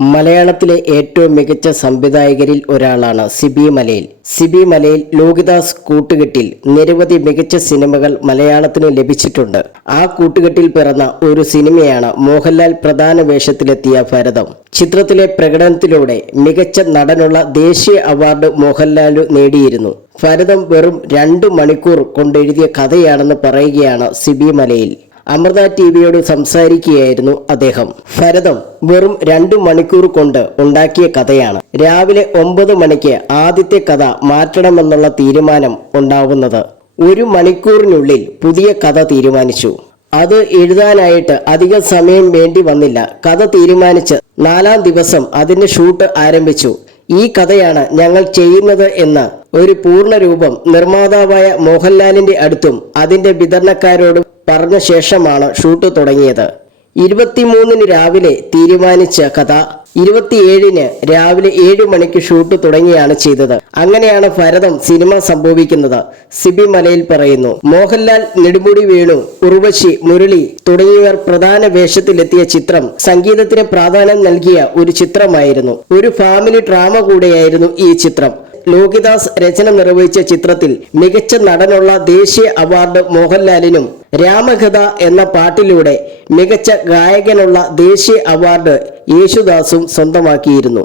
മലയാളത്തിലെ ഏറ്റവും മികച്ച സംവിധായകരിൽ ഒരാളാണ് സിബി മലയിൽ. സിബി മലയിൽ ലോകിദാസ് കൂട്ടുകെട്ടിൽ നിരവധി മികച്ച സിനിമകൾ മലയാളത്തിന് ലഭിച്ചിട്ടുണ്ട്. ആ കൂട്ടുകെട്ടിൽ പിറന്ന ഒരു സിനിമയാണ് മോഹൻലാൽ പ്രധാന വേഷത്തിലെത്തിയ ഭരതം. ചിത്രത്തിലെ പ്രകടനത്തിലൂടെ മികച്ച നടനുള്ള ദേശീയ അവാർഡ് മോഹൻലാലു നേടിയിരുന്നു. ഭരതം വെറും രണ്ടു മണിക്കൂർ കൊണ്ടെഴുതിയ കഥയാണെന്ന് പറയുകയാണ് സിബി മലയിൽ. അമൃത ടി വിയോട് സംസാരിക്കുകയായിരുന്നു അദ്ദേഹം. ഭരതം വെറും രണ്ടു മണിക്കൂർ കൊണ്ട് ഉണ്ടാക്കിയ കഥയാണ്. രാവിലെ ഒമ്പത് മണിക്ക് ആദ്യത്തെ കഥ മാറ്റണമെന്നുള്ള തീരുമാനം ഉണ്ടാവുന്നത്. ഒരു മണിക്കൂറിനുള്ളിൽ പുതിയ കഥ തീരുമാനിച്ചു. അത് എഴുതാനായിട്ട് അധിക സമയം വേണ്ടി വന്നില്ല. കഥ തീരുമാനിച്ച് നാലാം ദിവസം അതിന്റെ ഷൂട്ട് ആരംഭിച്ചു. ഈ കഥയാണ് ഞങ്ങൾ ചെയ്യുന്നത് എന്ന് ഒരു പൂർണ രൂപം നിർമ്മാതാവായ മോഹൻലാലിന്റെ അടുത്തും അതിന്റെ വിതരണക്കാരോടും പറഞ്ഞ ശേഷമാണ് ഷൂട്ട് തുടങ്ങിയത്. ഇരുപത്തിമൂന്നിന് രാവിലെ തീരുമാനിച്ച കഥ ഇരുപത്തിയേഴിന് രാവിലെ ഏഴ് മണിക്ക് ഷൂട്ട് തുടങ്ങിയാണ് ചെയ്തത്. അങ്ങനെയാണ് ഭരതം സിനിമ സംഭവിക്കുന്നത്. സിബി മലയിൽ പറയുന്നു മോഹൻലാൽ നെടുമുടി വേണു ഉർവശി മുരളി തുടങ്ങിയവർ പ്രധാന വേഷത്തിലെത്തിയ ചിത്രം സംഗീതത്തിന് പ്രാധാന്യം നൽകിയ ഒരു ചിത്രമായിരുന്നു. ഒരു ഫാമിലി ഡ്രാമ കൂടെയായിരുന്നു ഈ ചിത്രം. ലോകിദാസ് രചന നിർവഹിച്ച ചിത്രത്തിൽ മികച്ച നടനുള്ള ദേശീയ അവാർഡ് മോഹൻലാലിനും രാമകഥ എന്ന പാട്ടിലൂടെ മികച്ച ഗായകനുള്ള ദേശീയ അവാർഡ് യേശുദാസും സ്വന്തമാക്കിയിരുന്നു.